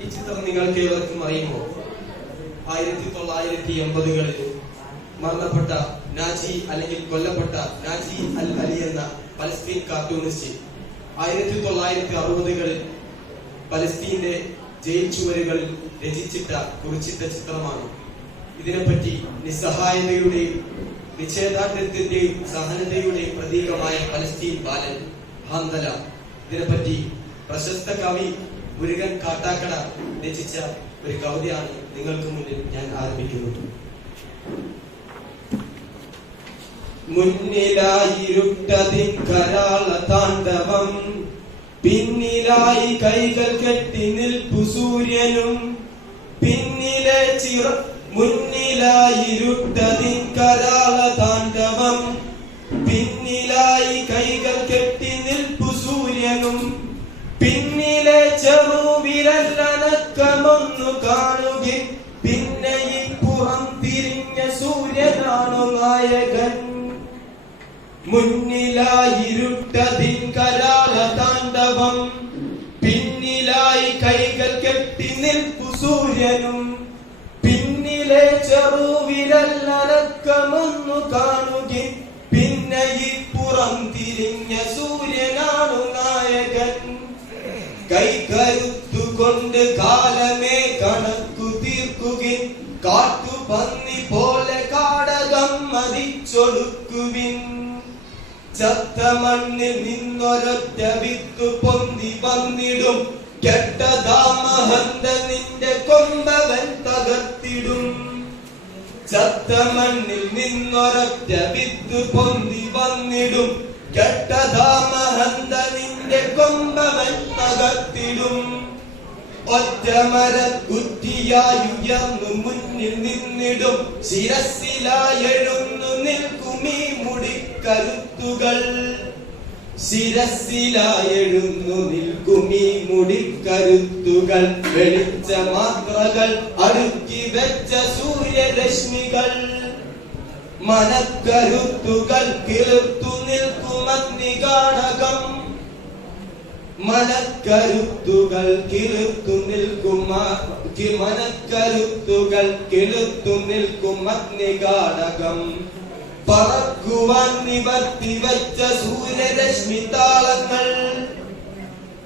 ഈ ചിത്രം നിങ്ങൾക്ക് ഏവർക്കും അറിയുമോ? ആയിരത്തി തൊള്ളായിരത്തി എൺപതുകളിൽ മരണപ്പെട്ട നാജി അല്ലെങ്കിൽ കൊല്ലപ്പെട്ട നാജി അൽ അലി എന്ന പലസ്തീൻ കാർട്ടൂണിസ്റ്റ് ആയിരത്തി തൊള്ളായിരത്തി അറുപതുകളിൽ പലസ്തീന്റെ ജയിൽ ചുവരുകളിൽ രചിച്ചിട്ട കുറിച്ചിട്ട ചിത്രമാണ്. ഇതിനെപ്പറ്റി നിസ്സഹായതയുടെയും നിശ്ചയദാർഢ്യത്തിന്റെയും സഹനതയുടെയും പ്രതീകമായ പലസ്തീൻ ബാലൻ ഹാന്തല. ഇതിനെപ്പറ്റി പ്രശസ്ത കവി മുരുകൻ കാട്ടാക്കട രചിച്ച ഒരു കവിതയാണ് നിങ്ങൾക്ക് മുന്നിൽ ഞാൻ ആരംഭിക്കുന്നത്. മുന്നിലായിരുട്ടതിൻ പിന്നിലായി കൈകൾ കെട്ടി നിൽപ്പു സൂര്യനും പിന്നിലെ ചിറ മുന്നിലായിരുട്ടതിൻ കരാള താണ്ഡവം പിന്നിലായി കൈകൾ കെട്ടി നിൽപ്പു സൂര്യനും പിന്നിലെ ചെറുവിരല്ലനക്കമൊന്നു കാണുക പിന്നെ ഇപ്പുറം പുറം തിരിഞ്ഞ സൂര്യനാണു നായകൻ. മുന്നിലായിരുട്ടതിൻ കരാള താണ്ഡവം. പിന്നിലായി കൈകൾ കെട്ടി നിൽപ്പു സൂര്യനും. പിന്നിലെ ചെറുവിരല്ലനക്കമൊന്നു കാണുക പിന്നെ ഇപ്പുറം തിരിഞ്ഞ സൂര്യനാണു കാലമേ കണക്കു തീർക്കുകിൻ കാട്ടുപന്നി പോലെ കാടകം മതിച്ചൊടുക്കുവിൻ. ചത്ത മണ്ണിൽ നിന്നൊരൊറ്റ വിത്തു പൊന്തി വന്നിടും. കെട്ടതാമഹന്ത നിന്റെ കൊമ്പവൻ തകർത്തിടും. ചത്ത മണ്ണിൽ നിന്നൊരൊറ്റ വിത്ത് പൊന്തി വന്നിടും. നിന്റെ ഒറ്റമര കുറ്റിയായുയർന്നു മുന്നിൽ നിന്നിടും ശിരസിലായെഴുന്നു നിൽക്കുമീ മുടിക്കരുത്തുകൾ. ശിരസിലായെഴുന്നു നിൽക്കുമീ മുടിക്കരുത്തുകൾ. വെളിച്ച മാത്രകൾ അടുക്കി വെച്ച സൂര്യരശ്മികൾ. മനക്കരുത്തുകൾ കിളുത്തു നിൽക്കും അഗ്നികാടകം മനക്കരുത്തുകൾ കിളുത്തു നിൽക്കും മനക്കരുത്തുകൾ കിളുത്തു നിൽക്കും അഗ്നികാടകം പറക്കുവാൻ നിവർത്തി വച്ച സൂര്യരശ്മി താളങ്ങൾ.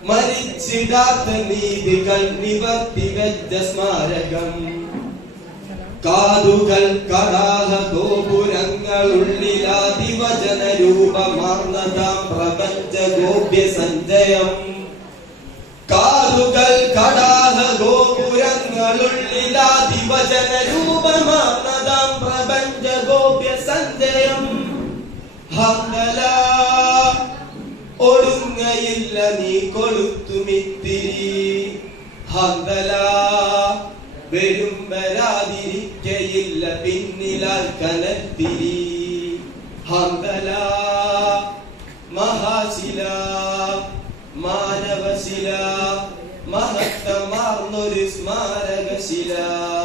മരിച്ചിടാത്ത നീതികൾ നിവർത്തി വെച്ച സ്മാരകം. കാതുകൾ കടാഹ ഗോപുരങ്ങളുള്ളിലാതിവചന രൂപമാർന്നതാം പ്രപഞ്ച ഗോപ്യ സഞ്ചയം. കാതുകൾ കടാഹ ഗോപുരങ്ങളുള്ളിലാതിവചന രൂപമാർന്നതാം പ്രപഞ്ച ഗോപ്യ സഞ്ചയം. ഹംഗല ഒടുങ്ങയില്ല നീ കൊളുത്തുമിത്തിരി. ഹന്തല വരും വരാതിരിക്കയില്ല പിന്നിലാൽ കനത്തിരി. മാനവശില സ്മാരകശില